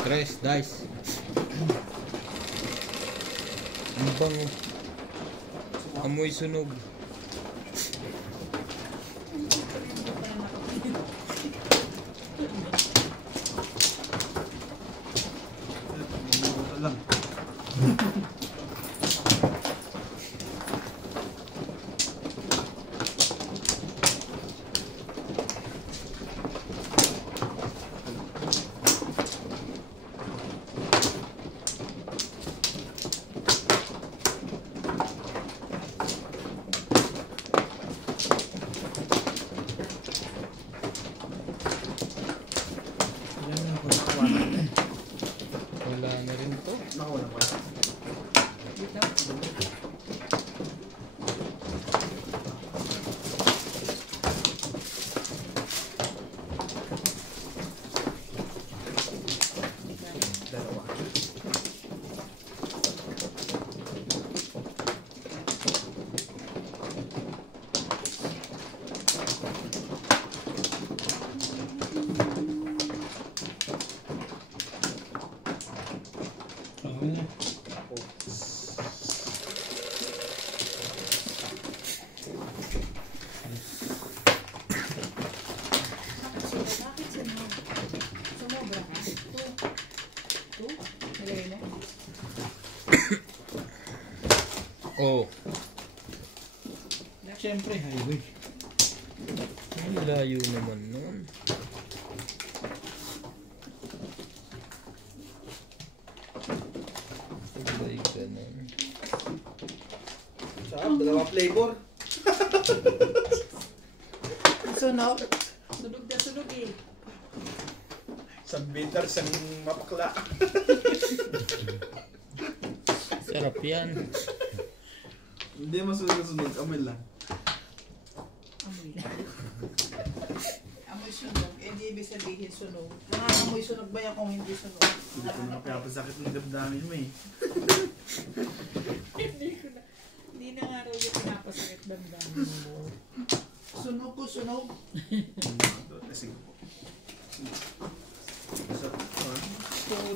Tres dice. Ang bango. Amoy sunog. Lang. Wala na rin to. Nakawala pa. Dalawa. Bakit sumobra ka? Two? Nilagay mo? Oh. Siyempre, highway. Ang layo naman nun. Sabay ka nun. Sarap, dalawa flavor. Sunog? Sunog na sunog eh. Isang bitter, isang mapakla. Sarap yan. Hindi masunod-sunod, amoy lang. Amoy lang. Amoy sunog. Eh di ibig sabihin sunog. Nakakamoy sunog ba yan kung hindi sunog? Hindi ko na pinapasakit ng damdamin mo eh. Hindi na nga raw yung pinapasakit damdamin mo. Sunog ko, sunog. Sige po.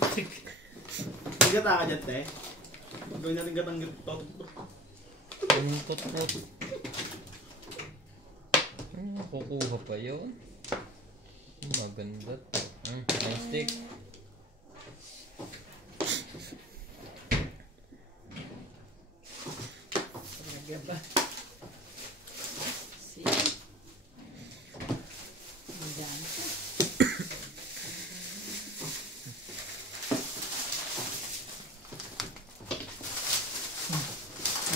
Putik. Gata ka dyan, te. Gawin natin gatang tot. Ang tot-tot. Kukuha pa yun. Maganda to. Nice stick. Talaga ba? See? Magdaan ka.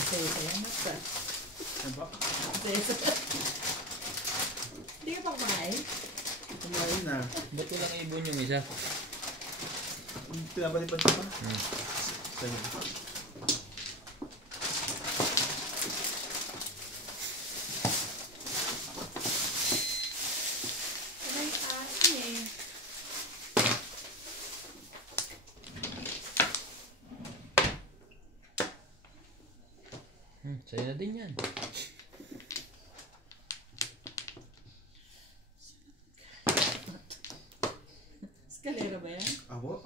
Salamat sa. Ano ba? Hindi ka pa kumain? Kumain na. Ba't walang ibon yung isa? Pinapalipad ko pa. Sige. Ay, eh. Sa'yo na din yan. Escalera ba yan? Abo?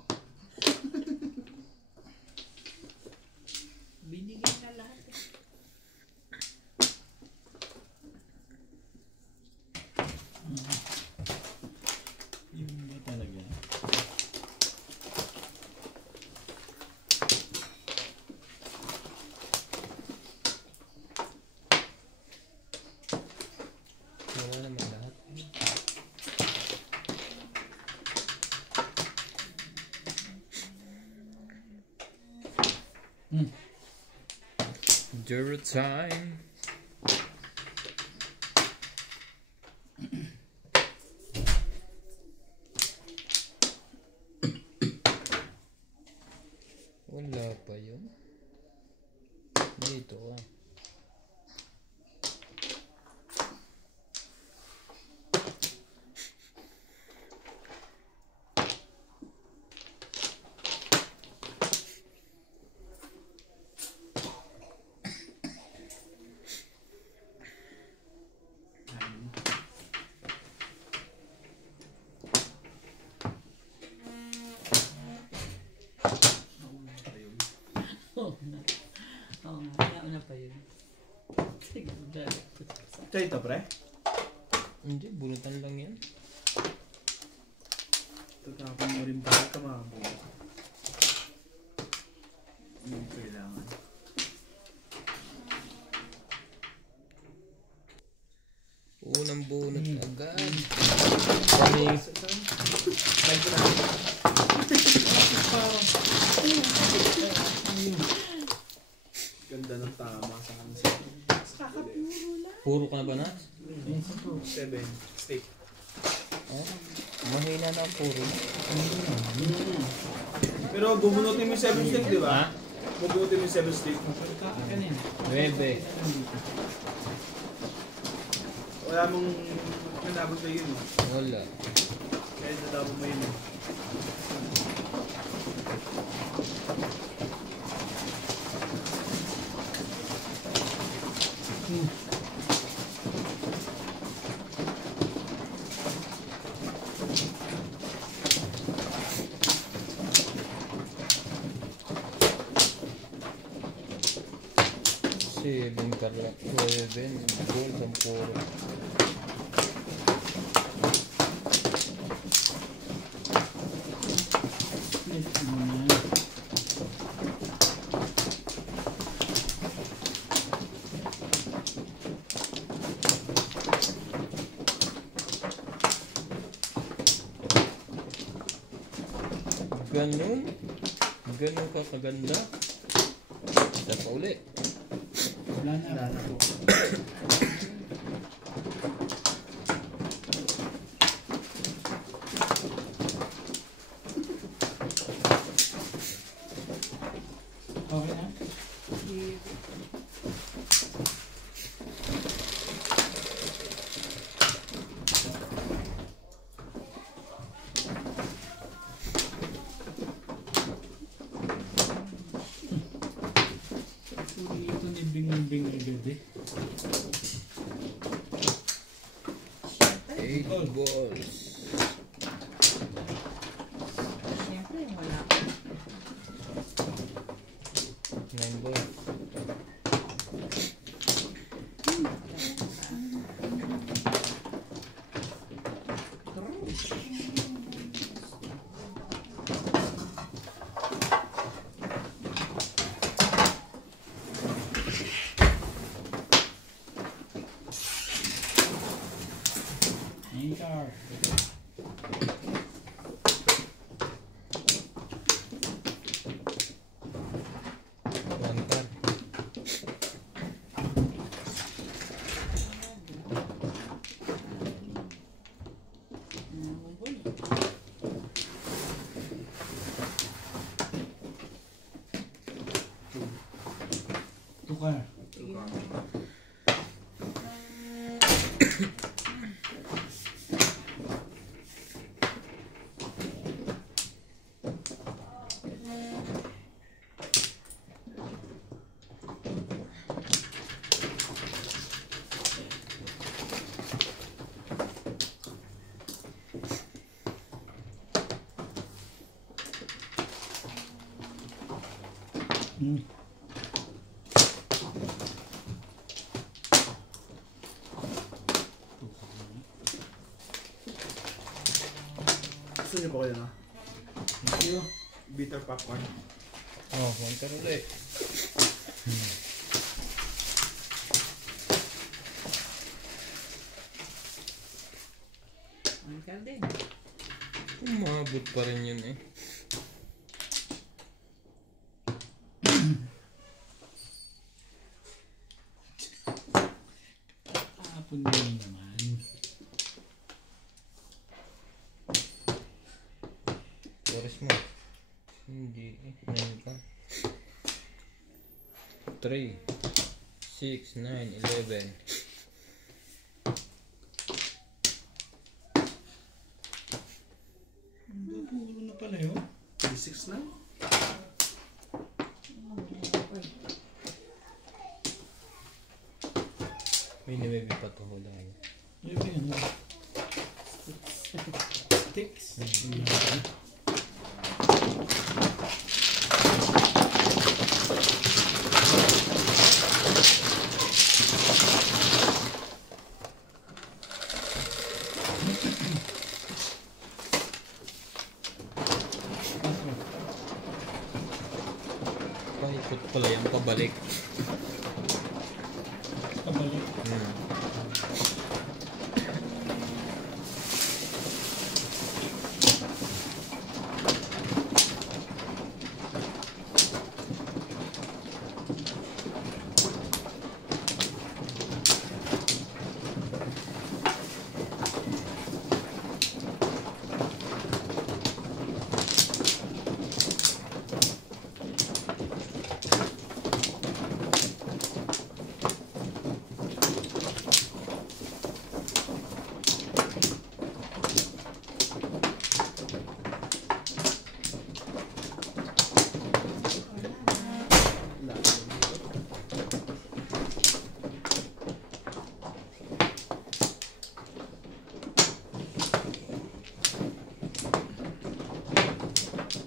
Binigyan na lahat eh. Yung ba talaga? Wala naman lahat. Zero time. Wala pa yun. Dito ah. Oo na. Oo nga, nauna pa yun. Sige, Ito ito, pre. Hindi, bunutan lang yan. Tatapon mo rin bakit ka makabuo. Hindi kailangan. Unang bunot agad. Kami, Ganda ng tama sa kanila. kakapuro lang. puro ka na ba na? 7. Steak. Oh, mahina na ang puro. Pero bubunutin mo yung 7 steak, di ba? Ha? Bubunutin mo yung 7 steak. 9. Wala mong nanabot na yun. Wala. Kaya natapon mo yun. Seven karla. 7. Gold ang puro. Ganun? Ganun ka kaganda? Isa pa uli. Wala na po. Okay na? Ito ni Bing agad eh. 8 balls. Siyempre, wala. 9 balls. Anchor. One card. Tukar. Gusto niyo ba kayo na? Thank you. Bitter popcorn. Oh, one card ulit. Ang din. Umabot pa rin yun eh. Tapon din naman. Oras mo. Hindi eh. 9 ka. 3, 6, 9, 11. Puro na pala yun. 36 na? May niwebe pa to. Wala yun. Yun yun. Sticks. Ikot pala yung pabalik. Kabalik.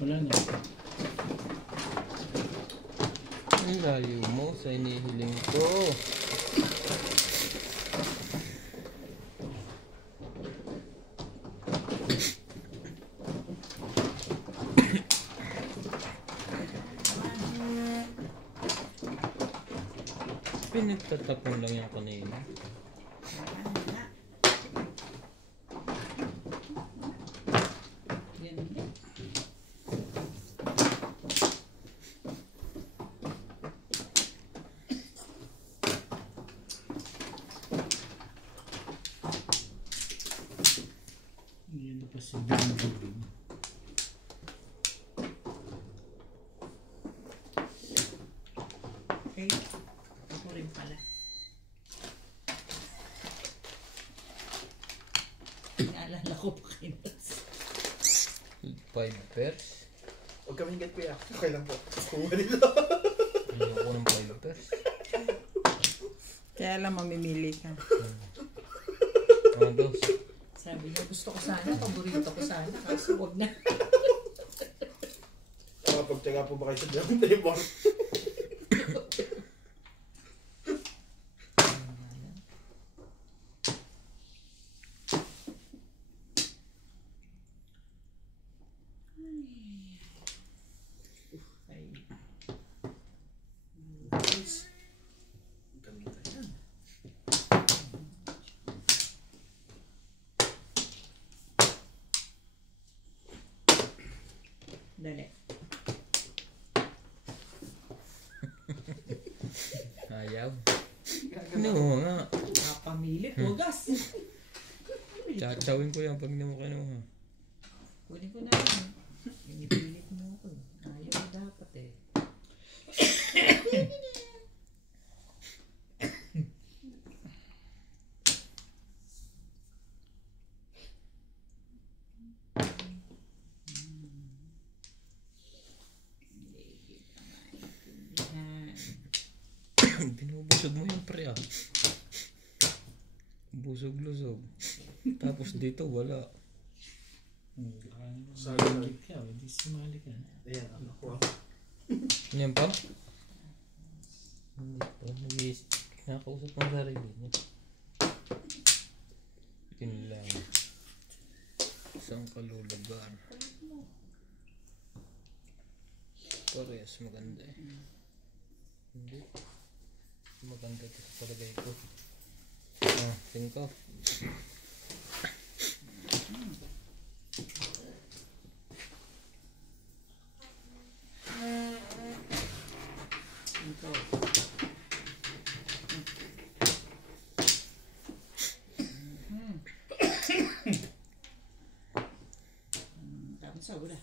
Wala na. Ang layo mo sa inihiling ko. Pinagtatapon lang yung kanina. Yan yan. Yan pa si Dundee. Okay. Ako rin pala. Naalala ko pa kayo. 5 pairs. Huwag kami hinggat kuya. Okay lang po. Kuha nila. Ayoko ng 5 pairs. Kaya lang mamimili ka. Ano daw? Sabi niya, gusto ko sana, paborito ko sana, kaso huwag na. Pagtsaga po ba kayo sa drum table? Ay. Ganda yan. Dali. Ayaw. Ano nga? Kapamilit, wagas. Tsachawin ko yan pag hindi mo kinuha. Kunin ko na yun. Pinipilit mo ako. Ayaw mo dapat eh. Binubusog mo yung pre ah. Busog-lusog. Tapos dito wala. Sali ka, hindi sumali ka. Ayan, ako. Ano yan pa? Hindi pa. Nakausap ang sarili niya. Yun lang. Isang kalulugar. Parehas maganda eh. Hindi. Maganda ito sa palagay ko. Ah, think of. Ito. Tapos sa udah.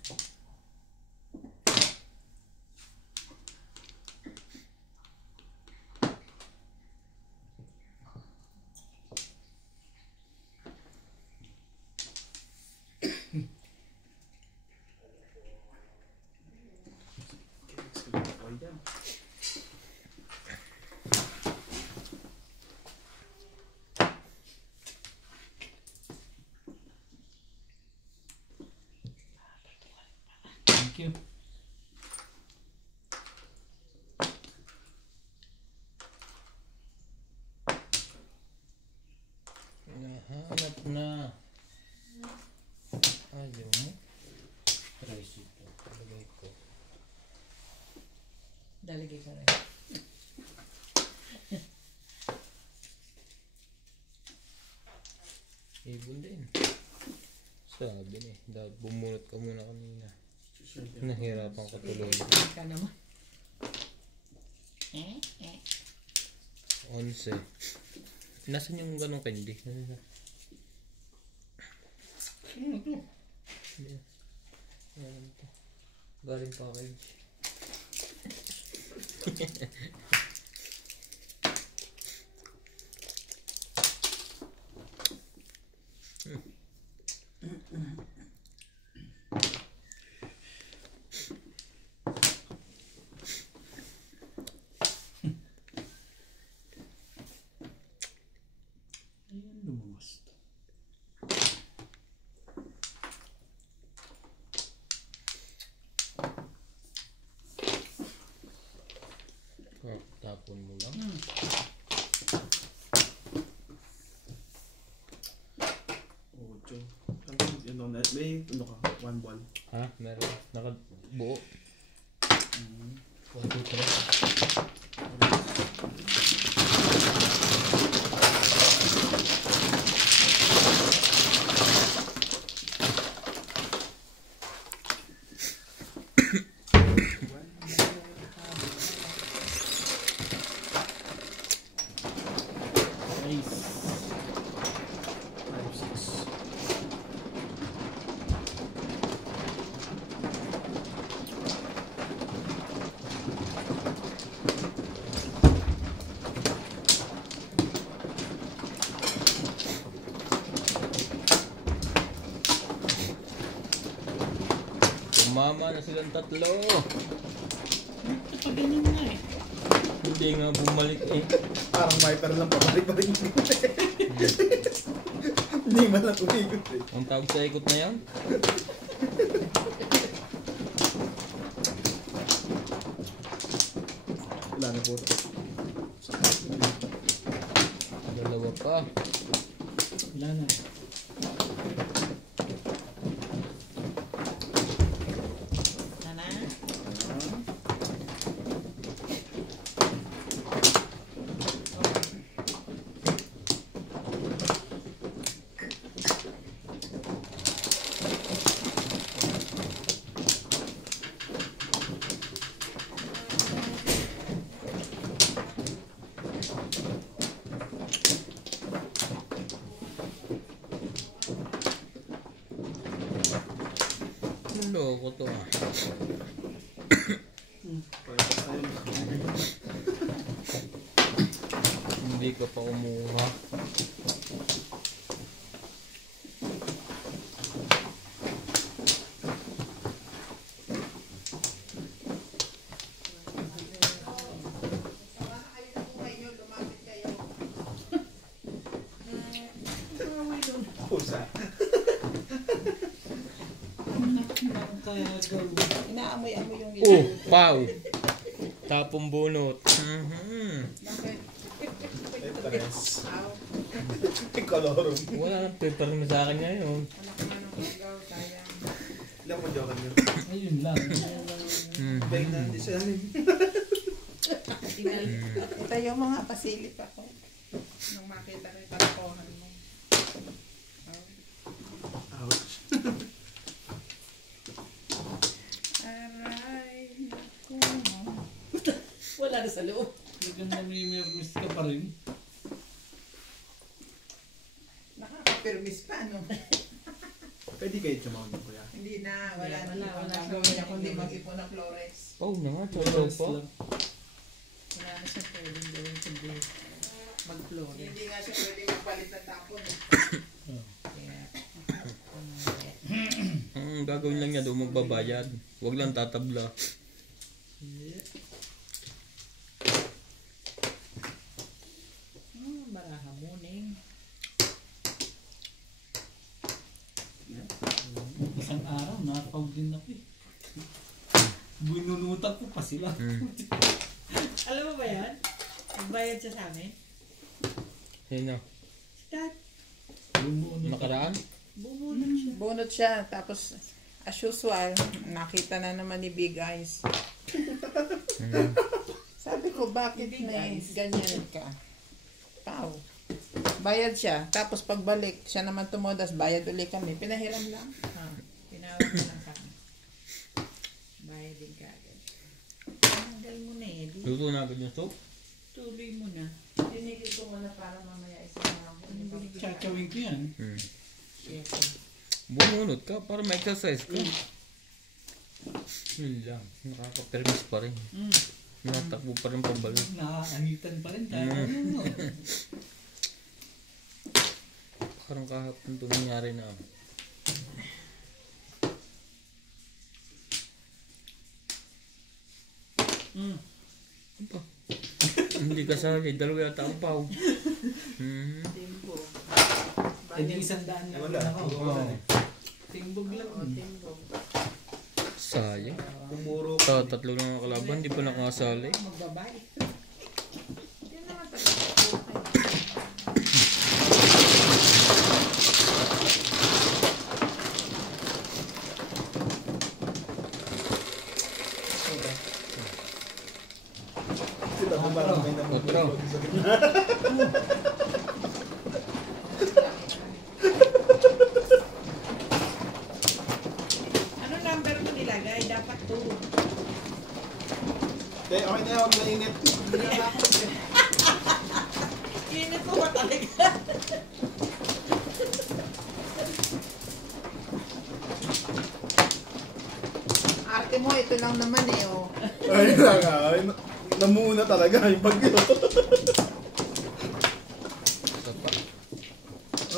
Thank you. Nahanap na. Ayaw mo. Price ito. Palagay ko. Daligay ka rin. Ibon din. Sabi ni, bumunot ka muna kanina. Nahirapan ka tuloy. Ka naman. 11. Nasaan yung ganong candy? Ano to? Ayan to. Galing package. Ayan, lumabas to. Tapon mo lang. Ocho. Ano, may ano ka? 1 ball. Ha? Meron. Nakabuo. 1, 2, 3. Nice. 5, 6. Umama na silang tatlo. Kapag ganyan nga eh. Hindi nga bumalik eh. Parang wiper lang pabalik pa rin. Hindi man lang umikot eh. Ang tawag sa ikot na yan? Wala na po. Dalawa pa. Wala na. Nana? Loko to ah. Hindi ka pa umuha. Pusa. Inaamoy-amoy yung Oh, wow! Tapong bunot. Bakit? Tres. Aw. Kolorum. Wala nang paper mo sa akin ngayon. Anak ka ng agaw, sayang. Ilan mo joke nyo? Ayun lang. Bang na hindi siya. Ito yung mga pasilip ako. Nung makita ko yung kalokohan mo. Aw. Ouch. Aray, naku. Wala na sa loob. Talagang nami-miss ka pa rin. Nakaka-permis pa, no? Pwede kayo tumawag ng kuya. Hindi na, wala na. Wala, Wala wala gagawin siya. niya kundi mag-ipon ng Flores. Oh, na nga. Chow pa. Wala na siya pwedeng gawin kundi mag-Flores. Hindi nga siya pwedeng magpalit ng tapon. Kaya, Ang gagawin lang niya doon magbabayad. Huwag lang tatabla. baraha morning. Isang araw, nakapaw din ako eh. Binunutan ko pa sila. Alam mo ba yan? Nagbayad siya sa amin. Sino? Si Dad. Nakaraan? Bumunot siya. Bunot siya. Tapos, as usual, nakita na naman ni Big Eyes. Sabi ko, bakit may ganyan ka? Pao. Bayad siya. Tapos pagbalik, siya naman tumodas, bayad ulit kami. Pinahiram lang. Pinawag mo lang kami. Bayad din ka agad. Tanggal mo na eh. Luto na agad yung soup. Tuloy mo na. Tinigil ko muna para mamaya isa na ako. Chachawin ko yan. Bumunot ka para ma-exercise ka. Yun lang. Nakaka-permis pa rin. Natakbo pa rin pabalik. Nakakahitan pa rin tayo. Parang kahapon ito nangyari na. Apa? Hindi kasali. Dalawa yata ang pao. Timbo. Eh di 100 lang Wala. ako. Wala eh. Timbog lang. Timbo. Sayang. Pumuro. Tatlo lang ang kalaban. Di pa nakasali. Magbabay. Yan naman talaga. Kita mo parang may Otro. Ano number mo nilagay? Dapat 2. Okay na yan, huwag mainit. Init mo ba talaga? Arte mo, ito lang naman eh, oh. Ay, nga. Namuna talaga yung bagyo.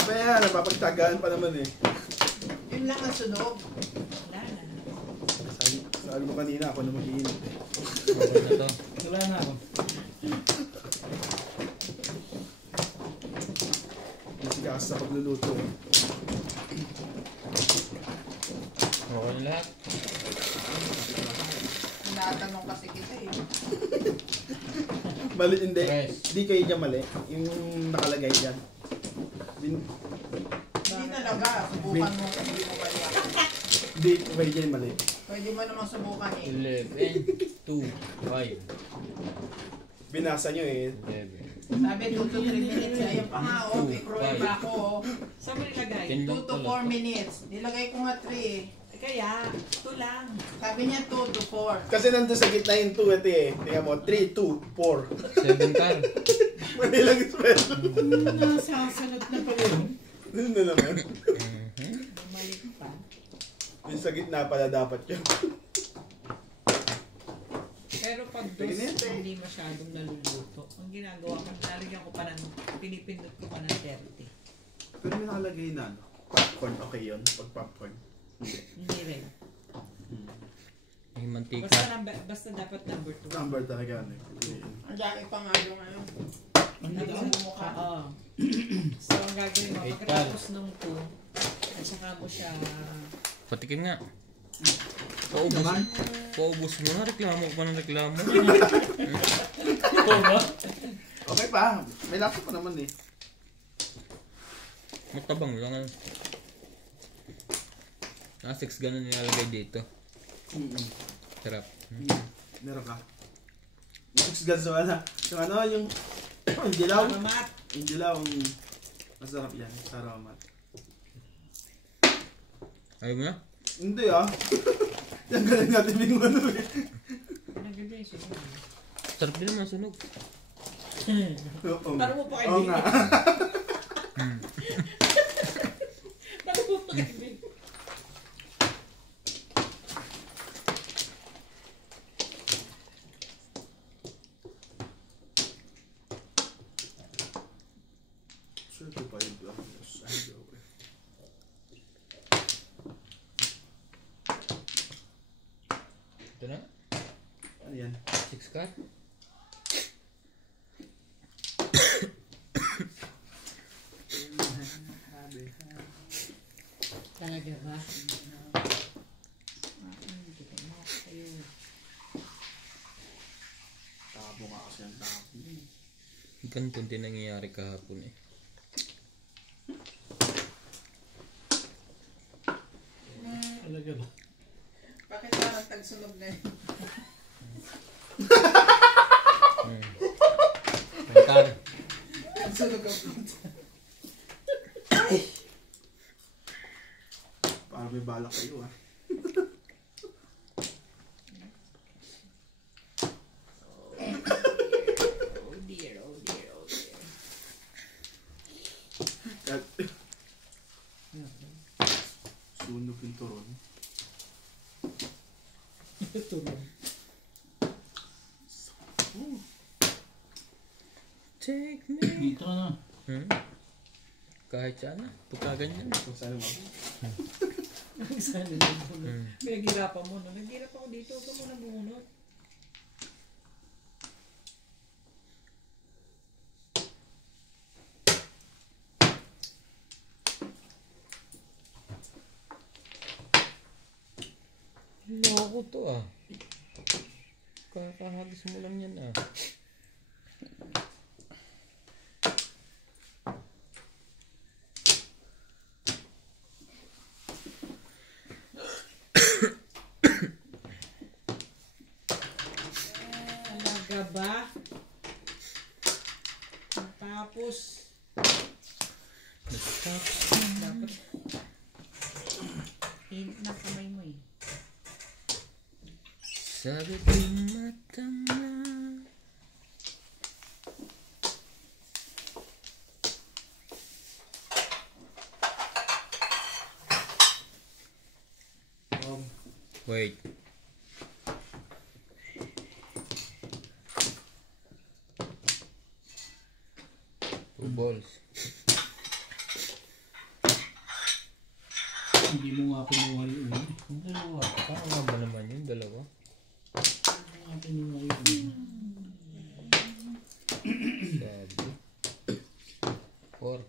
Mamaya, napapagtagaan pa naman eh. Yun lang ang sunog. Wala na. Sabi mo kanina, ako na mag-iinit eh. Okay na to. Wala na ako. Kasi kakas sa pagluluto eh. Okay na lahat. Natanong kasi kita eh. Mali, hindi. Tres. Hindi kayo dyan mali. Yung nakalagay dyan. Hindi talaga. Subukan mo kung hindi mo kaya. Hindi, kayo dyan mali. Pwede mo namang subukan eh. 11, 2, 5. Binasa nyo eh. 11. Sabi 2 to 3 minutes. Ayun pa nga oh. May prueba ako oh. Saan mo nilagay? 2 to 4 minutes. Nilagay ko nga 3 eh. Kaya, ito lang. Sabi niya 2 to 4. Kasi nandun sa gitna yung 2 ito eh. Tingnan mo, 3, 2, 4. 7 car. Mali lang spell. Nasasanot na pala yun. Ano na naman? Bumalik pa. Yung sa gitna pala dapat yun. Pero pag dos, hindi masyadong naluluto. Ang ginagawa ko, nalagyan ko pa ng, pinipindot ko pa ng 30. Pero may nakalagay na ano? Popcorn, okay yun? Pag popcorn. Hindi rin. May mantika. Basta dapat number 2. Number talaga ano eh. Ang dami pa nga yung ano. Nagsan mo ka. Oo. So, ang gagawin mo, Eight pagkatapos nung 2, at saka mo siya, Patikim nga. Paubos. Paubos mo na. Reklamo pa ng reklamo. Oo ba? Okay pa. May laptop pa naman eh. Matabang lang. 6 ganun nilalagay dito. Sarap. Meron ka. Yung 6 guns na. Yung ano, yung dilaw. mamat. Yung dilaw, masarap yan. Saramat. Ayaw mo na? Hindi ah. Yan galing natin yung ano eh. Nagagawin yung sunog. Sarap din naman sunog. Oo. Taro mo pa Oo kayo. nga. Taro mo pa kayo. Sure to pa yung black news. Ay, joke. Ito na. Ano yan? 6 car. Talaga ba? Tabo nga kasi ang tabo. Ganito din nangyayari kahapon eh. Talaga ba? Bakit parang tagsunog na yun? Puntan. Saan nag-upload? Parang may balak kayo ah. Oh dear, oh dear, oh dear. Sunog yung turon. Turon. Take me. Dito na. Kahit saan na. Pagka ganyan. Kung saan mo. Ang sana nabunod. Pinaghirapan mo, no? Naghirap ako dito. Huwag ka muna bumunot. Loko to ah. Kakahagis mo lang yan ah. Alaga ba? Tapos, dapat init na kamay mo eh. Sabi kong matanda. Wait. 2 balls. Hindi mo nga kinuha yung una. Ang dalawa. Tama ba naman yun? Dalawa? Hindi mo nga kinuha yung una. Sabi. 4.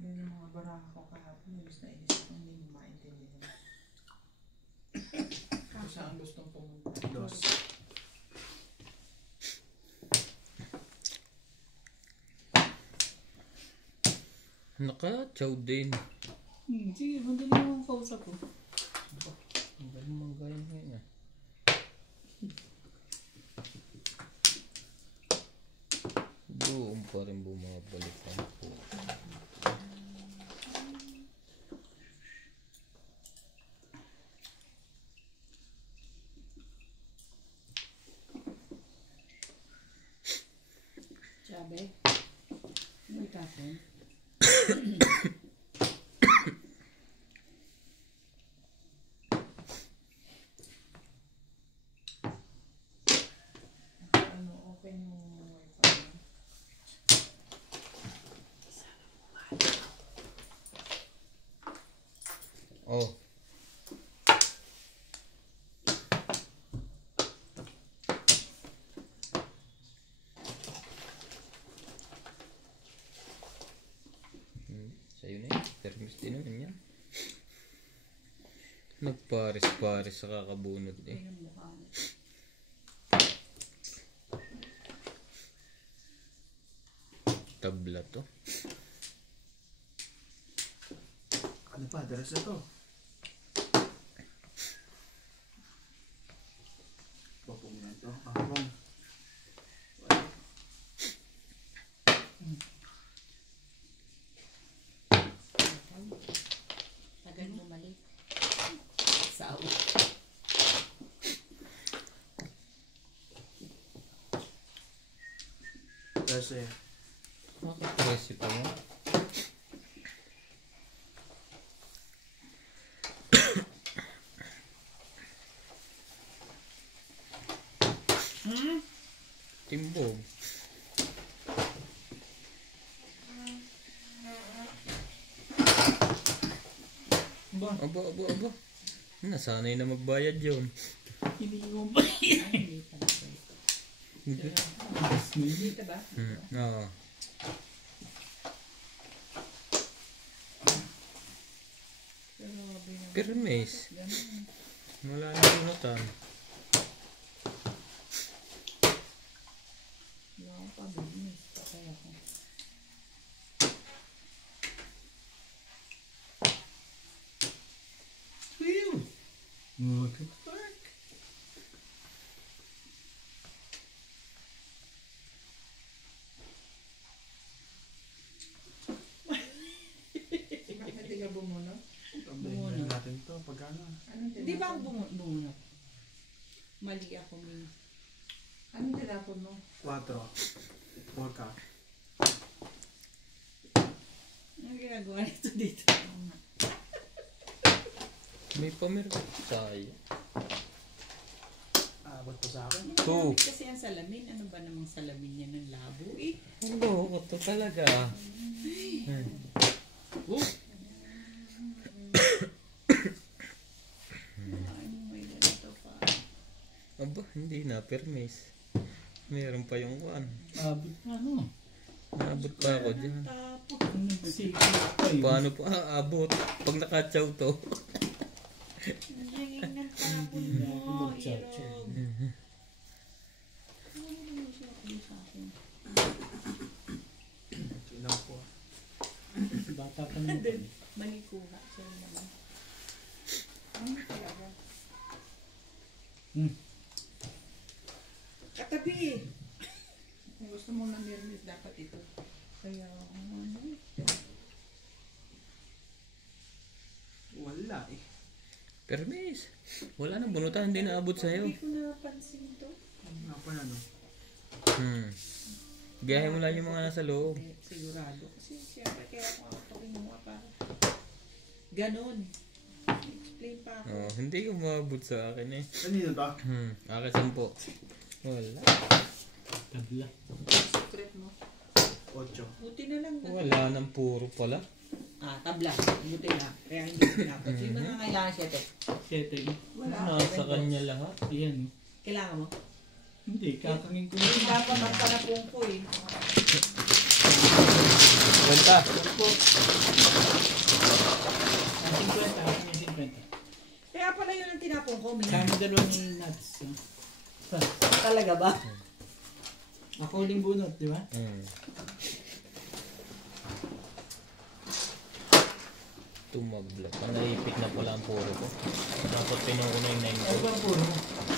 Yung mga baraha ko kahapon, inis na inis ko, hindi mo maintindihan. Kung saan gustong pumunta. Dos. Naka-chow din. Sige, madali mo ang kausap ko. Ang galing manggaling ngayon ah. Doon pa rin bumabalik ang po. Sabi, may tapon. Ano, open yung wifi mo. Oh. Sa'yo na yun. Termis din naman yan. Nagpares-pares sa kakabunot eh. Yung mukha mo. Tabla to. Ano pa? Daras na to. Papong na to. Ahong. Tagal bumalik. Sao. Kasi, Nakaka-press ito mo. Timbog. Aba. Nasanay na magbayad yun. Hindi mo ba yan? Hindi pa. Hindi. Dito ba? Oo. Permis. Ganun. Wala na bunutan. Wala akong pabilis. Patay ako. Whew! Welcome back. Bakit hindi ka bumunot? Tingnan natin to. Pagkano? Anong Di ba ang tinapon? bumunot? Mali ako, Min. Anong tinapon mo? 4. 4 ka. Ano ginagawa nito dito? May pamirka. Sayang. Abot pa sa akin. Two. Kasi ang salamin, ano ba namang salamin niya ng labo eh? Hello, ito talaga. Oh! Ano may ganito pa? Aba, hindi na. Permis. Meron pa yung one. Abot na ano? Naabot pa ako dyan. Tapos, Ano ba si kayo? Paano pa aabot? Pag nakachaw to. ang hanging ng tapon mo, Irog. Ano naman siya ako sa akin? Tingnan ko. Bata pa naman. Manikuha siya naman. Ano talaga? Katabi! Kung gusto mo ng permis, dapat ito. Kaya, ano? Wala eh. Permis. Wala na bunutan. Hindi naabot sa'yo. Hindi ko napansin to. Nga pa ano. Gayahin mo lang yung mga nasa loob. Hindi, sigurado. Kasi siyempre kaya ako ako kinuha para. Ganon. Explain pa ako. Oh, hindi ko maabot sa akin eh. Kanino to? Akin 10. Wala. Tabla. Secret mo. 8. Buti na lang. Wala nang puro pala. Tabla. Buti na. Kaya hindi ko pinapos. Yung mga kailangan siya, te. Siyete. Wala. Nasa kanya lahat. Ayan. Kailangan mo? Hindi, kakangin ko Hindi na. dapat ang panapong ko eh. Benta. Ang 50, akin yung 50. Kaya pala yun ang tinapong ko. May Kami dalawang nuts. talaga ba? Ako uling bunot, di ba? Tumablat. Ang naipit na pala ang puro ko. Dapat pinuha ko na yung 9 Ano gold. ba puro?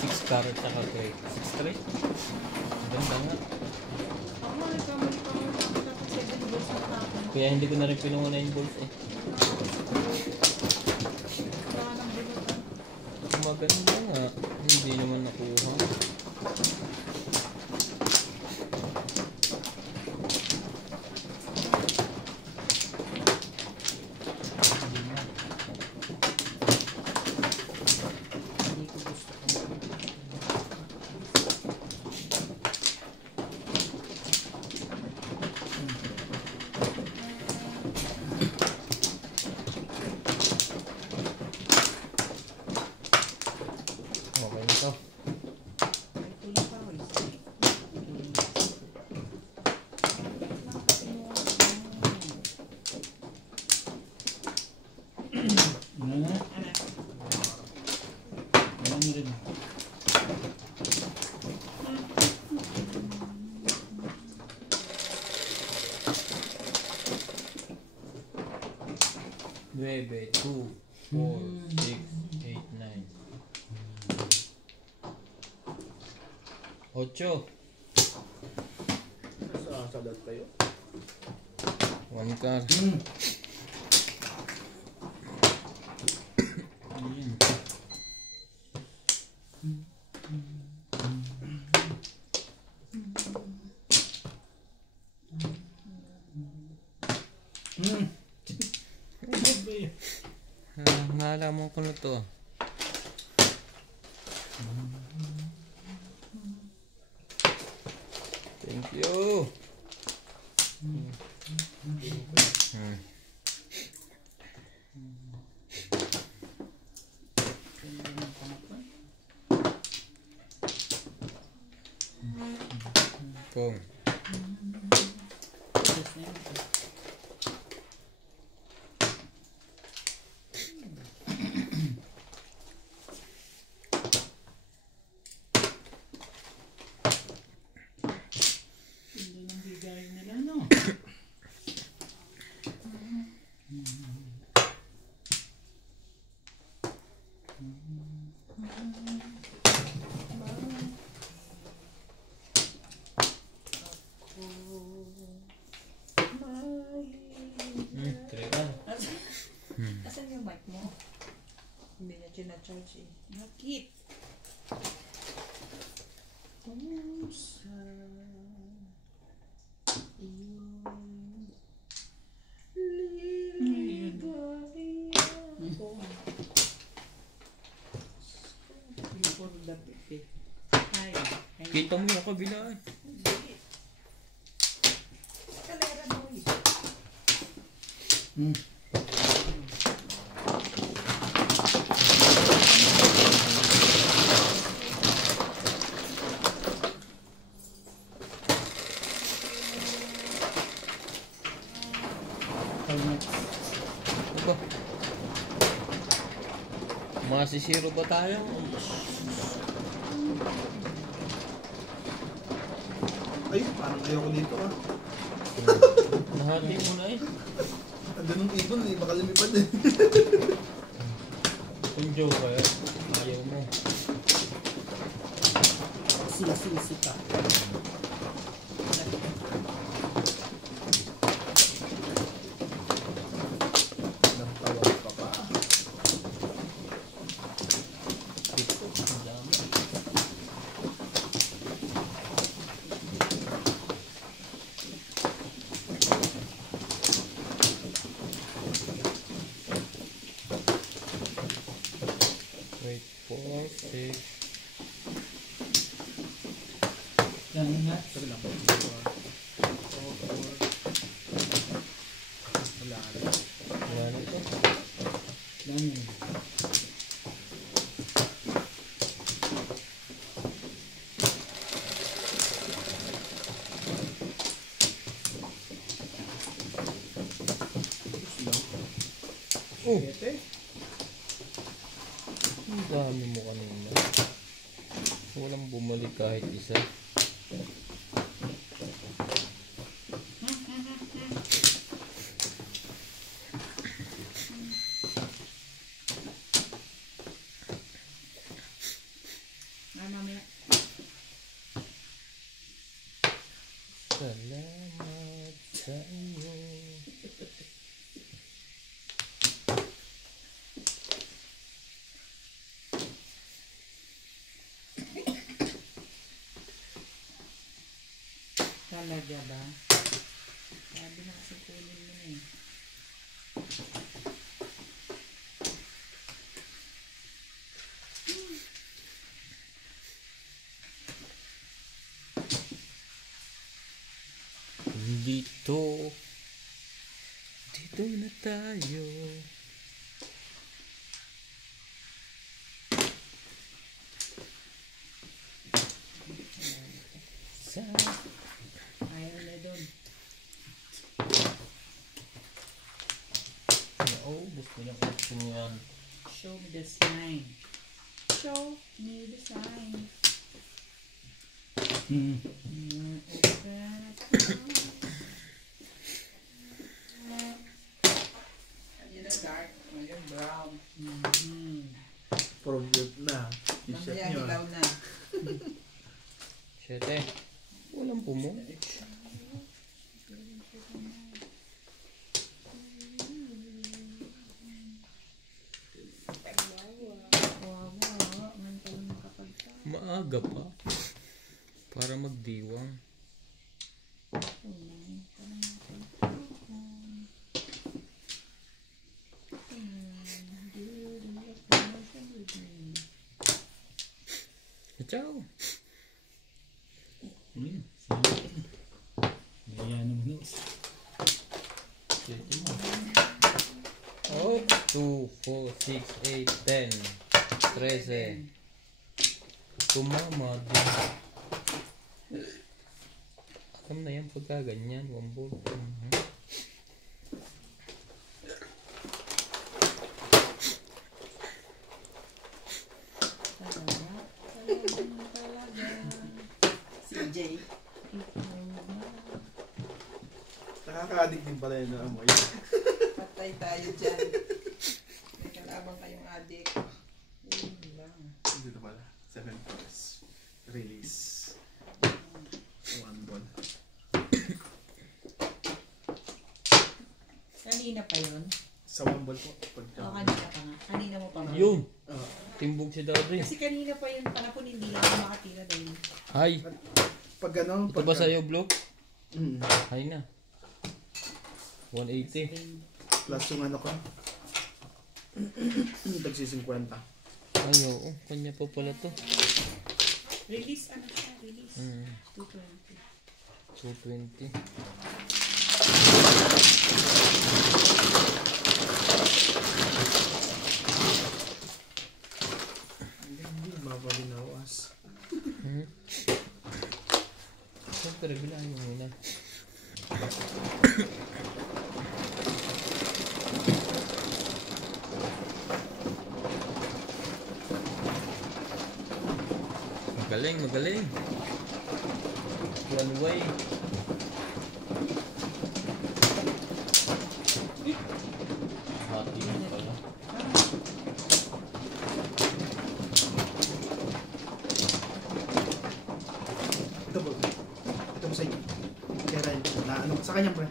6 carrot saka crate. 6 crate? Ganda nga. Ako nga nagkamali pa ako. Dapat 7 balls ang tapon. Kaya hindi ko na rin pinuha 9 gold eh. Wala nang bulutan. Maganda nga. Hindi naman nakuha. Hindi ko gusto ko. Okay na to. May tulong pa ako isa. Ano na? Anak. Ano na rin? Nueve, 2, 4, 6, 8, 9. 8. Nasa salad kayo? 1 car. Ayan. Ano ba yun? Nalaman ko na to. Thank you. Kung Yes, na yun. tina-charge eh. Bakit? Pusa. Before the pipi. Ay. Kita mo yung kabila eh. Kalera mo eh. Aba. Masisiro ba tayo? Ay, parang ayoko dito ah. Nahati mo na eh. Andun ng ibon eh, baka lumipad eh. Kung joke kaya, ayaw mo. Sisi ka. Nagtawag pa pa. Dito, ang dami. Wait, 4, 6. Yan nga. Sabi lang. Wala na. Wala na ito. Yan yun. Oh, Ete. ang dami mo kanina. Walang bumalik kahit isa. Ay, mamaya. Salamat sa iyo. Talaga ba? Sabi na kasi kunin mo na eh. Dito na tayo. Sa Ayaw na doon. naubos ko yung action yan. Show me the sign. Show me the sign. Ayun na dark. Ayun brown. From na. T-shirt Mamaya nyo. hilaw na. Siyete. Walang pumo. Maaga pa. Para magdiwang. Ciao. Yun. Sige. Ayan naman yun. Siyete mo. Oh, 2, 4, 6, 8, 10, 13. Tumama din. Alam na yan pagka ganyan. 1 ball. CJ. Nakaka-addict din pala yun na amoy. Patay tayo dyan. May kalabang kayong adik. Yun lang. Dito pala. 7 floors. Release. 1 ball. Kanina pa yun. Sa 1 ball po. Pagka. O, kanina pa nga. Kanina mo pa nga. Yun! Ah, Timbog si Daddy. Kasi kanina pa yung panahon hindi lang ako makatira dahil. Hi! pag ano, Ito ba sa'yo, Blue? Mm, Hi na. 180. plus yung ano ko. Tagsi 50. Ay, oo. Kanya pa pala to. Release, ano siya? Release. 220. 220. Hindi, mababinawas. Siyempre, bilang yung muna. Magaling, magaling. One way. Mati na pala. Ito po. Ito po sa inyo. Kaya Ryan, na ano, sa kanya pre.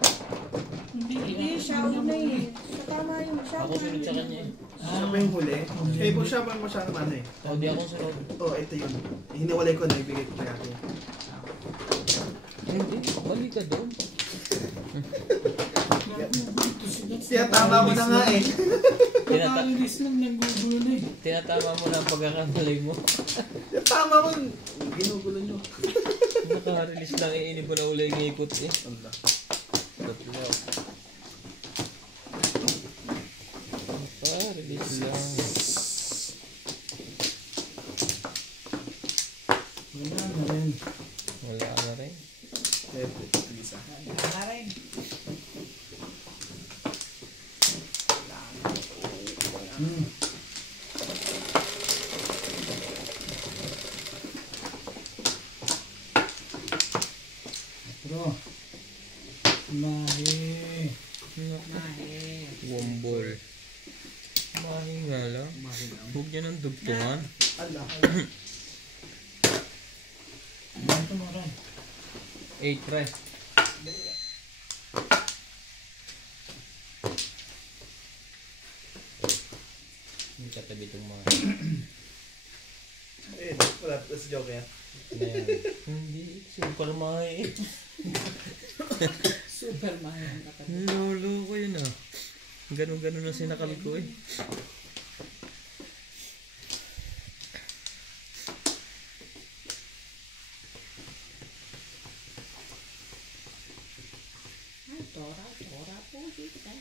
Hindi, siya una eh. Siya tama yun. Siya Ako sunod sa kanya eh. Siya pa yung huli. Eh po siya pa masyadong ano eh. Oh, di ako sunod. Oh, ito yun. Hiniwalay ko na ibigay ko kay ate. Hindi, mali ka doon. Siya tama mo na nga eh. Nakalinis lang ng gugulo na eh. Tinatama mo na ang pagkakamali mo. Siya tama mo. Ginugulo nyo. Naka-release lang, iinip mo na uli yung ipot eh. Allah. Tatlo. Naka-release lang. Wala na rin. Wala na rin. Eh, Lisa. Tama rin. Hmm. Bro. Mahi. Mahe. Wombol. Mahi nga lang. Huwag niya ng dugtungan. Allah. Ganito mo rin. 8 pre. Hindi katabi itong mga. Eh, wala. Let's joke yan. Na yan. Hindi. Super mahi. Super mahe ang katabi. Lolo ko yun ah. Ganun-ganun na sinakal ko eh. Ay, Tora, Tora po kita.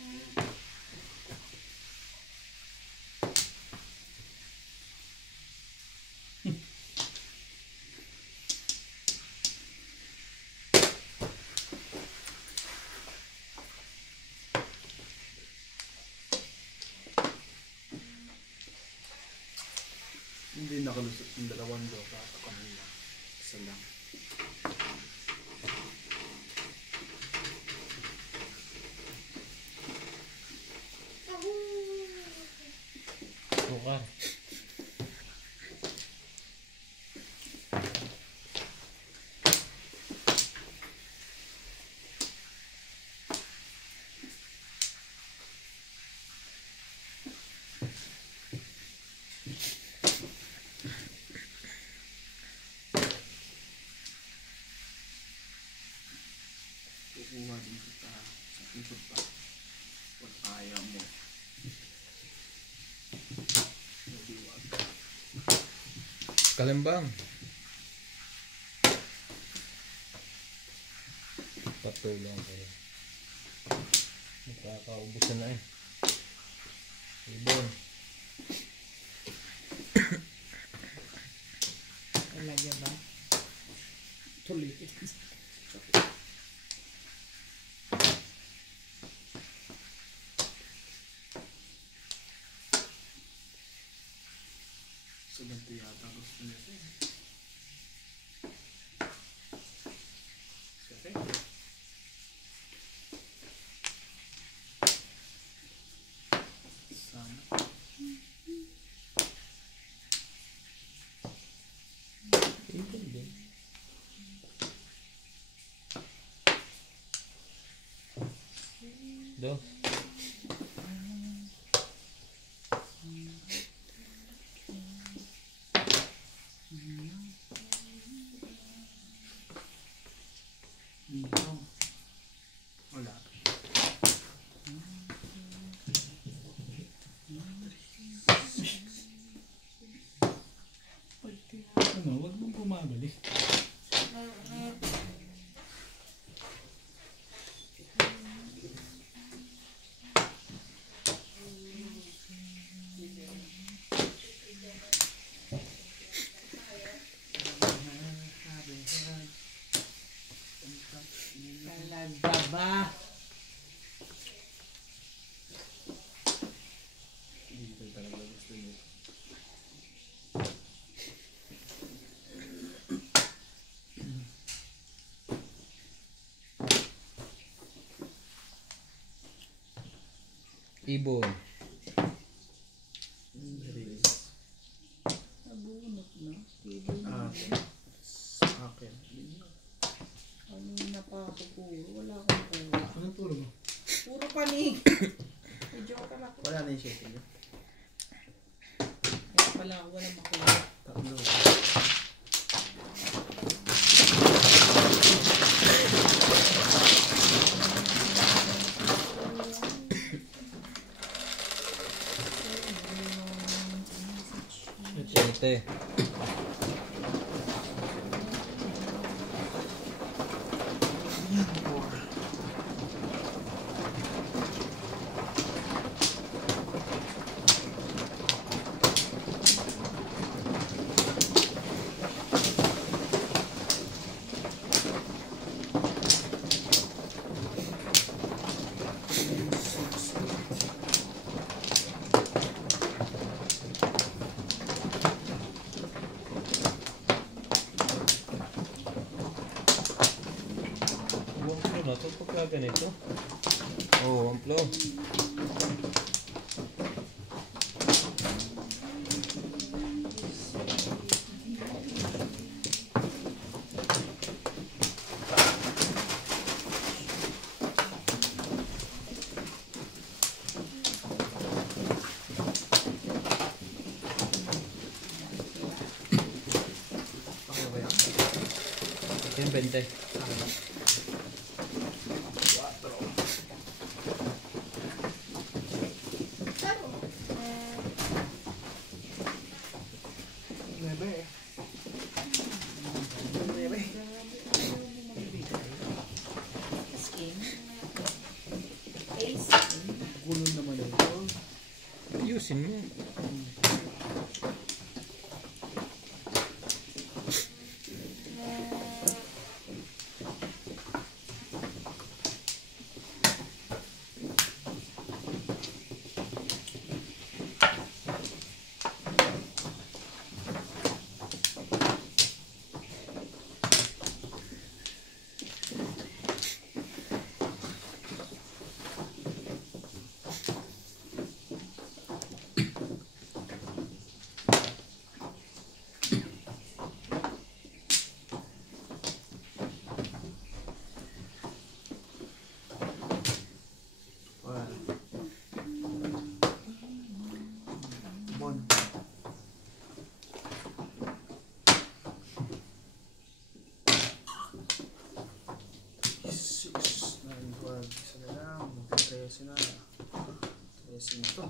Hindi nakalusot yung dalawang joke. Kanina. Isa lang. Sukar. Kukuha dito sa ikot pa. Pag ayaw mo. Nadiwag. Kalembang. Patulong kayo. Nakakaubusan na eh. Ibon. Talaga ba? Tuloy. So, ganito yata gusto nito eh. Kasi, sana. Ibon din. Do. Talaga ba? Dito talaga gusto niyo. Ibon. Release. Nabunot na. Tibay Ah, na. okay. Sa akin. Kanina pa ako puro. Wala akong puro. Anong puro mo? Puro panig. Medyo ka lang. Wala na yung shaking niyo. Kaya pala ako walang makuha. Tatlo. Siyete. Wamplo na ito pagka ganito. Oo, wamplo. Okay ba yan? Yung 20. Nebe. Nebe. Skin. Ace. Gulo naman na ito. Ayusin mo. Wala. Bon. Six, 9, 12. Isa na lang. Mag-13 na. 13 na to.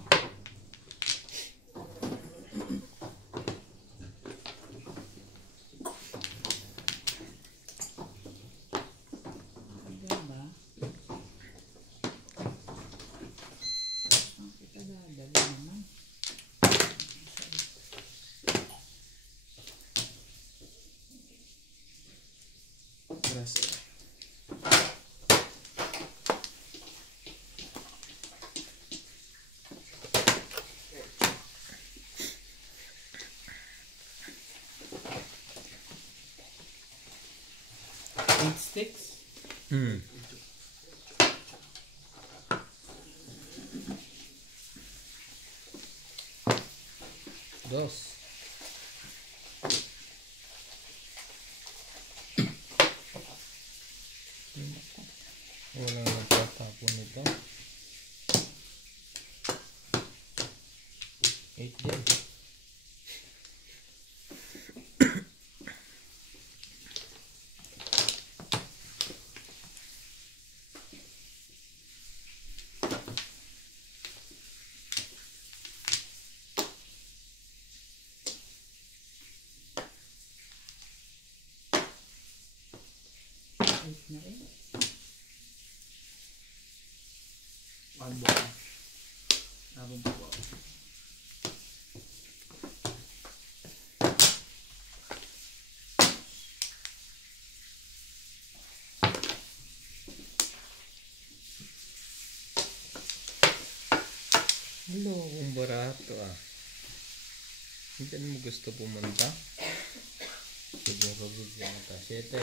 Diba? Ang kita dadali naman. Gracias. Eight sticks. Hmm. Dos. Walang nagtatapon nito. 8 din. Eight na rin. One more. Habang po ako. Hello, kung barato ah. Diyan mo gusto pumunta? Siguro bigyan kita. 7.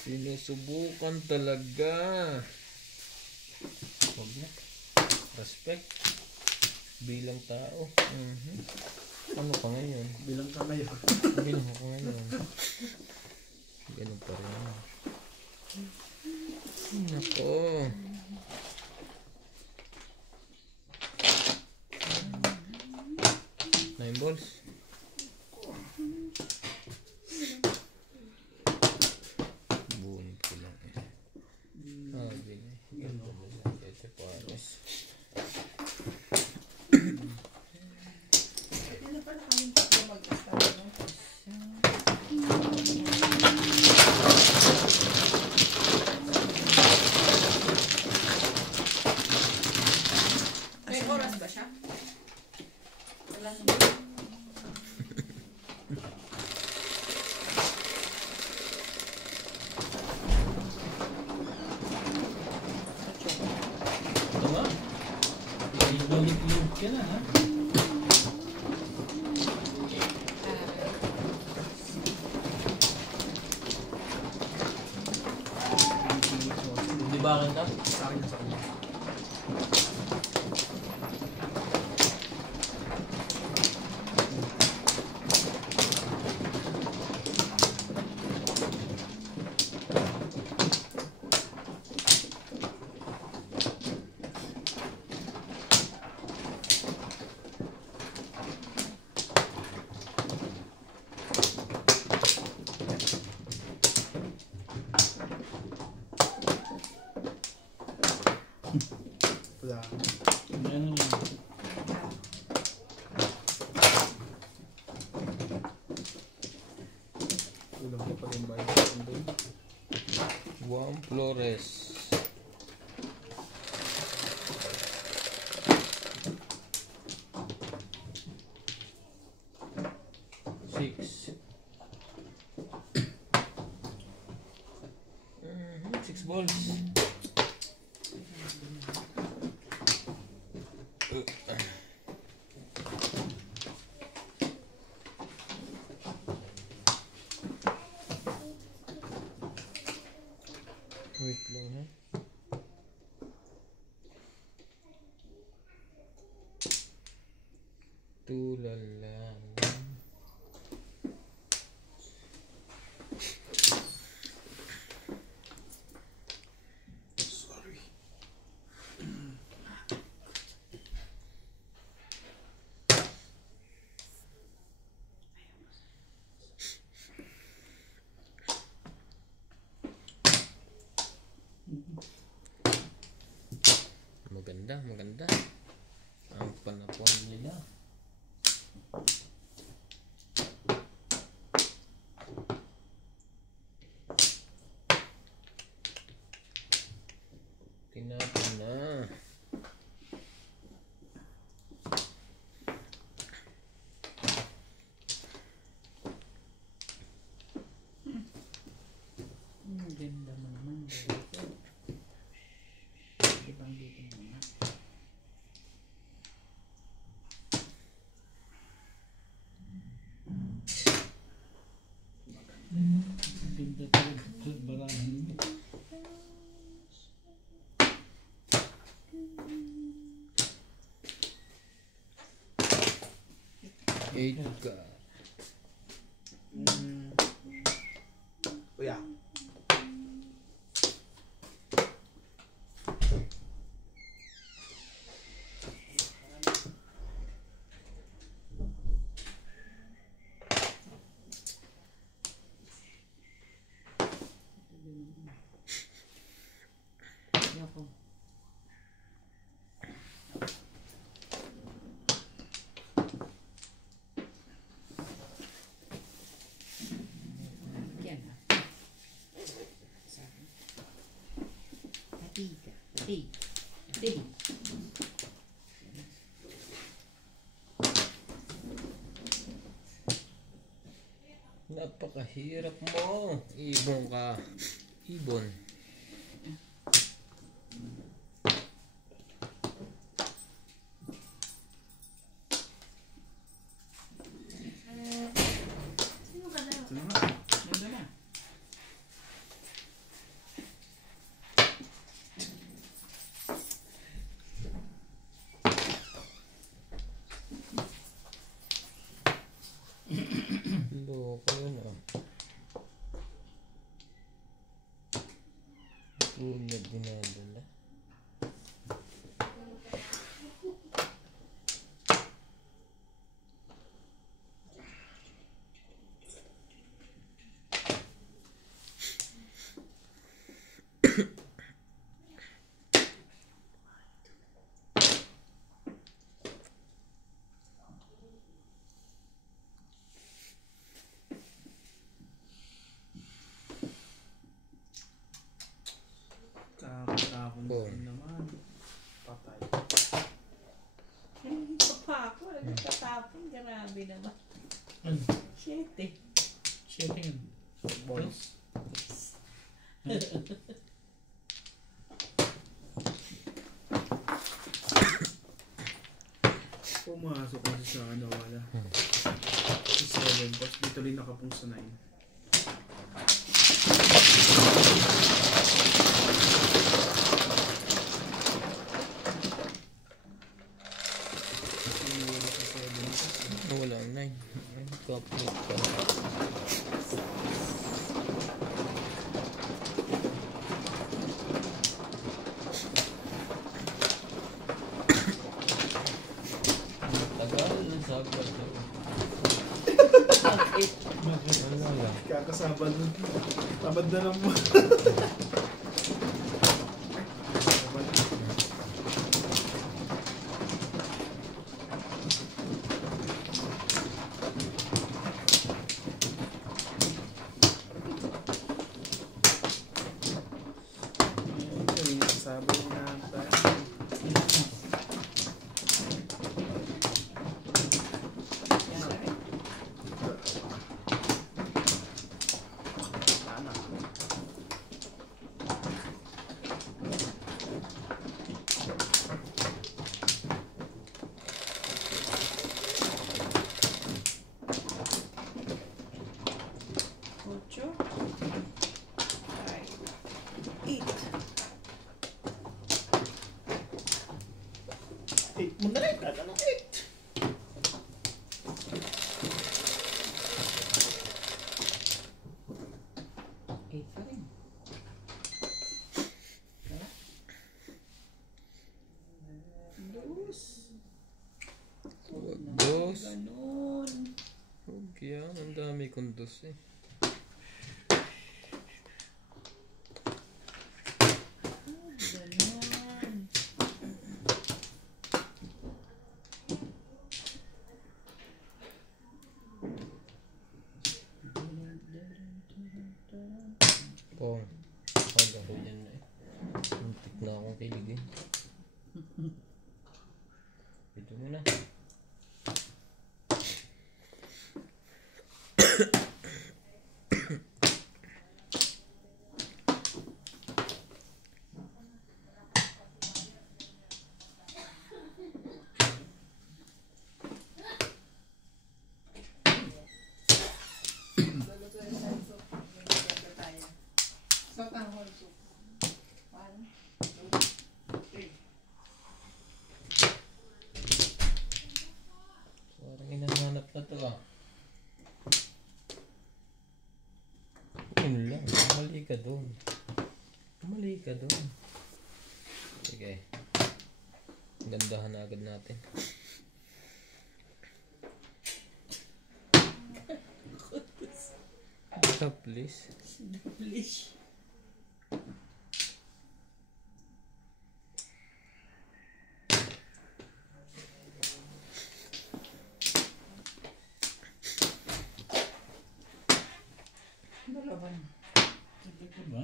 Sinusubukan talaga. Huwag na. Respect. Bilang tao. Ano ka ngayon? Bilang ka ngayon. Bilang ako ngayon. Ganun pa rin. Nako. Nine balls. Buunin ko lang eh. Bini. Ganda mo lang. Ito pares. Pwede na pala kayong tatlo mag-start, no? May oras ba siya? Wala na. Tama? Balik-lig ka na, ha? Di ba akin ka? Sa akin sa kanya. Wala. Ano lang. Ulam ko pa rin ba yung doon? Juan Flores. Six. 6 balls. Wait lang ha. Tulala. Sorry. Maganda, maganda. Ang panapon nila. Tinapon na. Ang ganda mo naman. Ibang dito mo nga. Ang ganda talaga sa barahan mo. Eight ka. Kuya. Dig. Dig. Napakahirap mo. Ibon ka. Ibon. Ito na nga. Ganda na. Loko yun ah. Huwag na dinadala. Kakatapon Oh. din naman. Patay. Hindi pa ako. Nagtatapon. Grabe naman. Ano? 7. 7 yun. Boys. Pumasok kasi sa ano wala. Sa 7 tapos dito rin nakapung sa 9. Wala ang 9. Kapit ka. Tagal ng sabat. Wala lang. Kakasabad. Tabad na lang mo. Sabay na tayo. Ocho. 8. 8 mo na rin. Ano 8? Eight pa rin. Dos. Dos. Ganon. Huwag yan. Ang dami kong dos eh. Ganon. Pong. Pagaro yan na eh. Muntik na akong kiligin. Ito mo na. Sotang whole soup. 1, 2, 3. Parang hinahanap na to ah. Yun lang. Mali ka doon. Mali ka doon. Sige. Gandahan na agad natin. Stop please. Please. Dalawa na. Ito ba?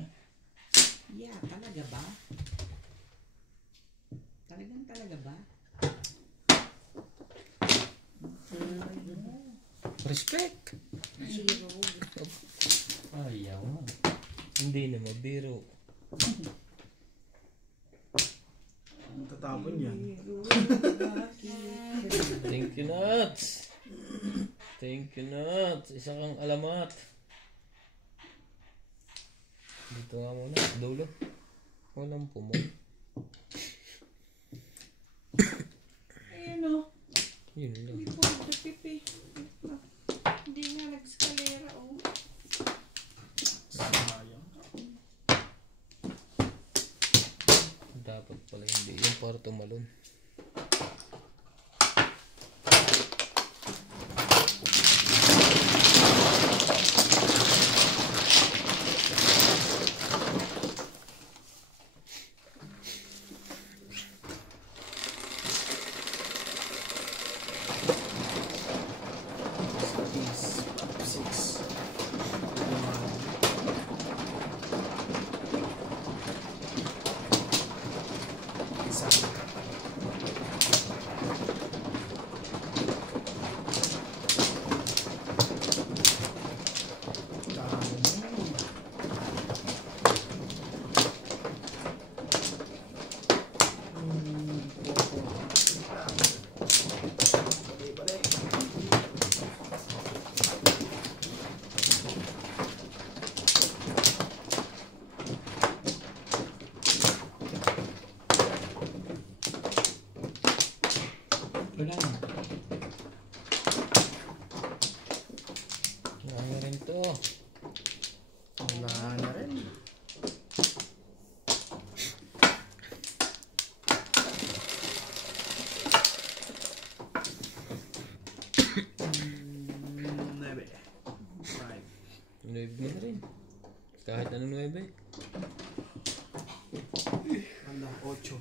Yeah, talaga ba? Talagang talaga ba? Respect! Zero. Ayaw nga. Hindi na mabiro. Ang tatapon yan. Thank you, Nuts! Thank you, Nuts! Isa kang alamat. Dito nga muna, dulo. Walang pumok. Ayun o. Yun lang. Hindi po nagpipi. Hindi nga nag-escalera o. Sayang. Dapat pala hindi. Yung para tumalon. Six. Isa. Wala na. Kaya rin to. Wala na rin. Nebe. Five. 9 na rin. Kahit anong 9. Wala. Ocho.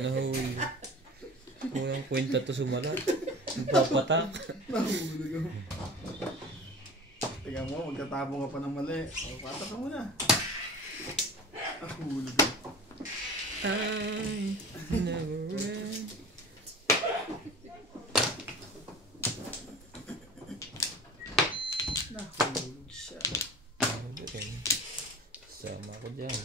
Nahuli. Walang kwenta to sumala. Papatak. Nahulog ako. Tingnan mo, magtatapong ka pa ng mali. O, patak ka muna. Nahulog ako. I never ran. Nahulog siya. Ano rin? Sama ko dyan.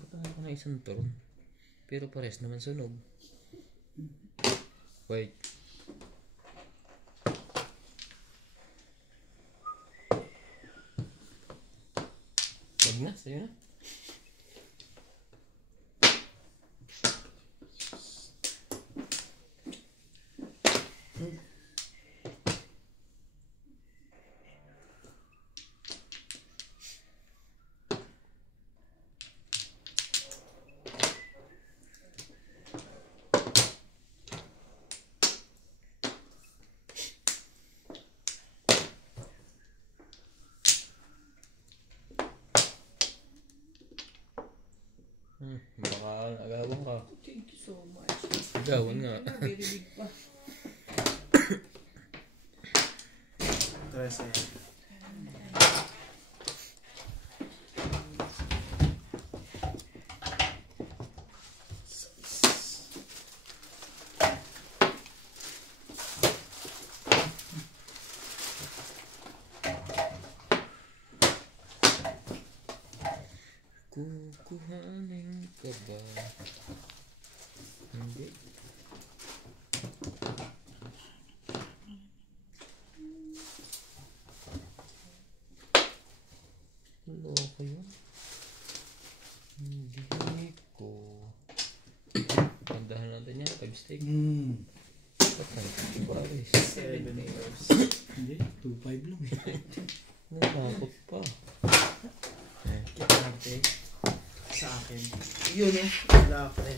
Ba't ako na isang turn? Pero pares naman sunog. Wait. Wag na, sa'yo na. Baka agawan ka. Thank you so much. Agawan nga. Very big pa. 13. Kukuhanin ka ba? Hindi. Loko yun. Hindi ko. Tandahan natin yan. 5 stake. Patay. Baris. 7 waves. Hindi, 2-5 lang eh. Natakot pa. Kita natin. Sa akin. Yun eh. Wala pa rin.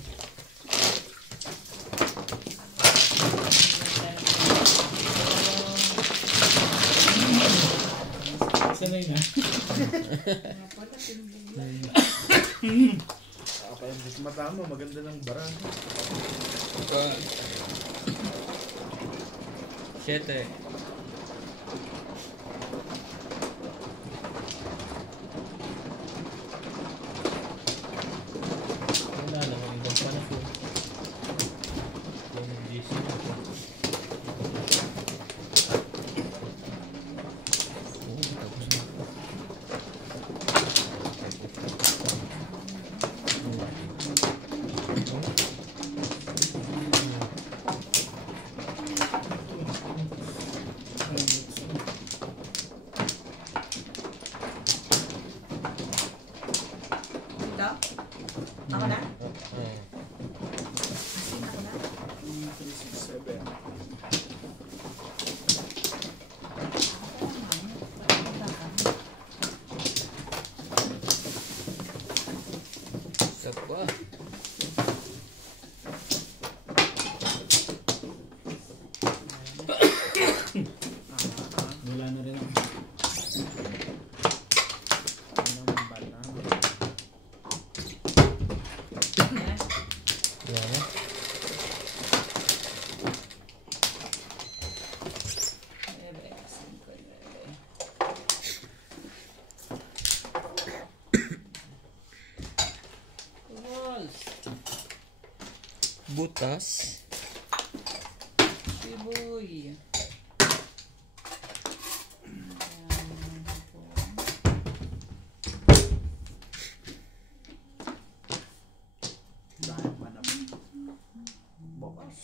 Sanay na. Nga pala, tinubog lang. Napaka-imbis mata mo, maganda ng bara. Siyete. Wala namang ibang panahon. Kung mag-gising ako. Oo, tapos na. Ito? Ako na? Oo. Asin ako na? 3, 6, 7. Isa pa. Wala na rin. Ayan. Wala na. Nueve, cinco, nueve. Walls. Butas. Siboy. Dahil pa naman. Bokas.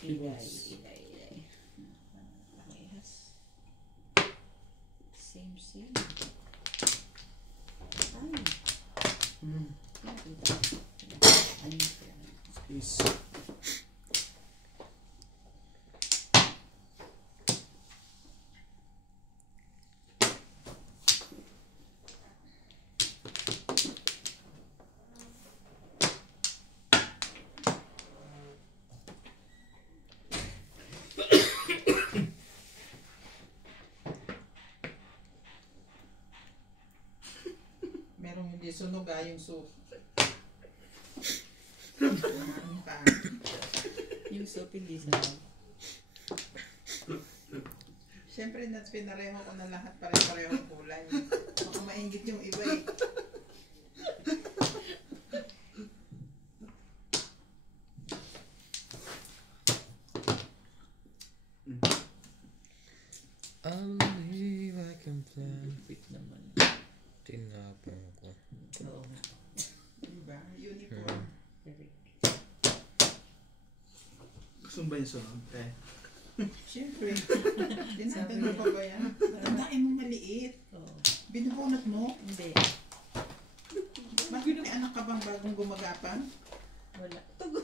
Ilay, ilay, ilay. Parehas. Same, same. Ay. Nakita. Ayun pa yan. Is. Merong hindi sunog yung soup. Ano ka? Yung soap hindi sa Siyempre, pinareho ko na lahat pare-pareho kulay. Baka maingit yung iba eh. I believe I can fly. fit naman. Tinapon ko. Oo. Diba? Uniform. Correct. Gusto mo ba yung sunod? Siyempre. Dinatan mo pa ba yan? Tandaan mo maliit. Oo. Binubunot mo? Hindi. Bakit may anak ka bang bagong gumagapang? Wala. Tugo.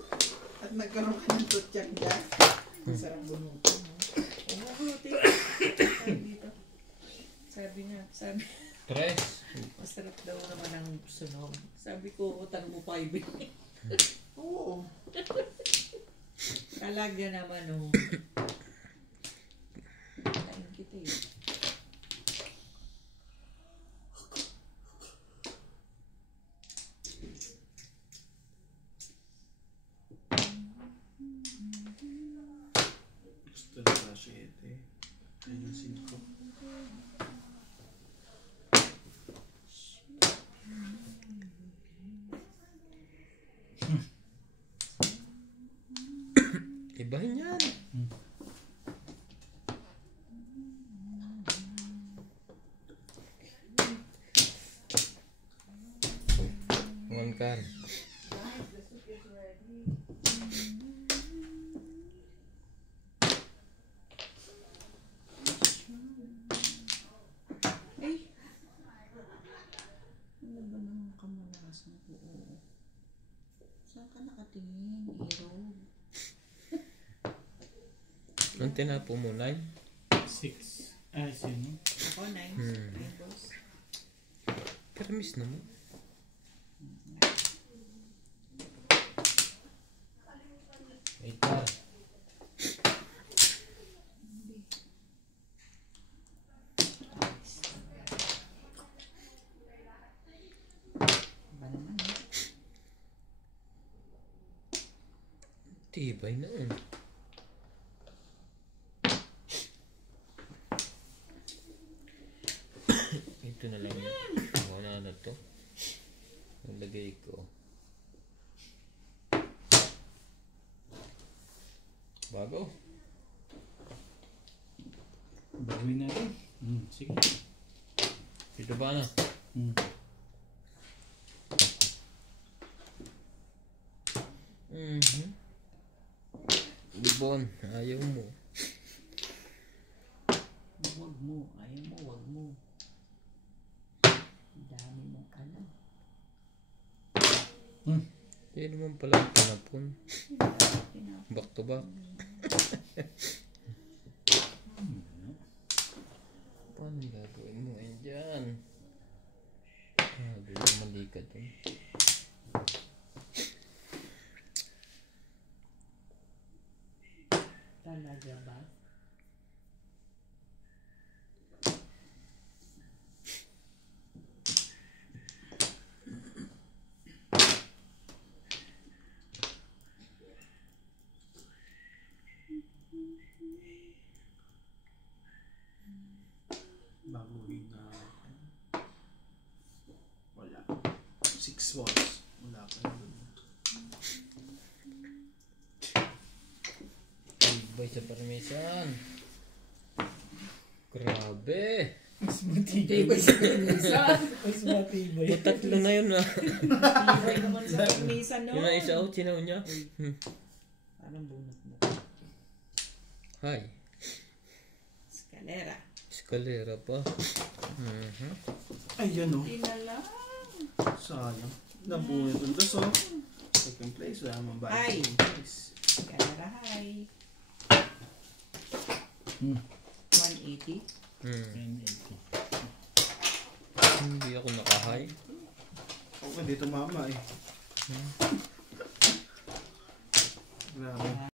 At nagkaroon ka ng tutyak dyan? Masarap bunutin. Oo, sabi dito. Sabi niya, Tres. masarap daw naman ang sunog. Sabi ko, utang mo 5. Oo. Kalagyan naman, oh. Kain kita eh. Gusto na sa 7. Ayun yung 5. Ibahin yan. One can. Ay! Ano ba naman kamalasan ko? Oo. Saan ka nakatingin? Irog. Ang tinapo mo, 9? 6. Ah, sino? Ako, 9. Hmm. Boss. Kermis naman. Ito. Tibay na yun. Ito na lang yun. Wala na to. Nalagay ko. Bago. Baguhin natin. Sige. Ito ba na? Libon, ayaw mo. Wag mo. Ayaw mo, wag mo. Ang dami mong alam. Hindi naman pala pinapon. Back to back. Paano gagawin mo ngayon dyan? Doon na mali ka dun. Talaga ba? Baguhin na. Wala. 6 watts. Wala pa yun. Tibay sa parmesan. Grabe. Mas matibay sa kanisa. Mas matibay. O, tatlo na yun ah. Tibay naman sa permisa, no? Yun na isa out, sinaw niya. Parang bunot na. Hi. Escalera. Escalera pa. Ayun o. Hindi na lang. Sayang. Nabunod yung dos o. Second place. Wala naman ba? Ay. Second place. Escalera high. 180. Hindi ako nakahay. Ako hindi tumama eh. Grabe.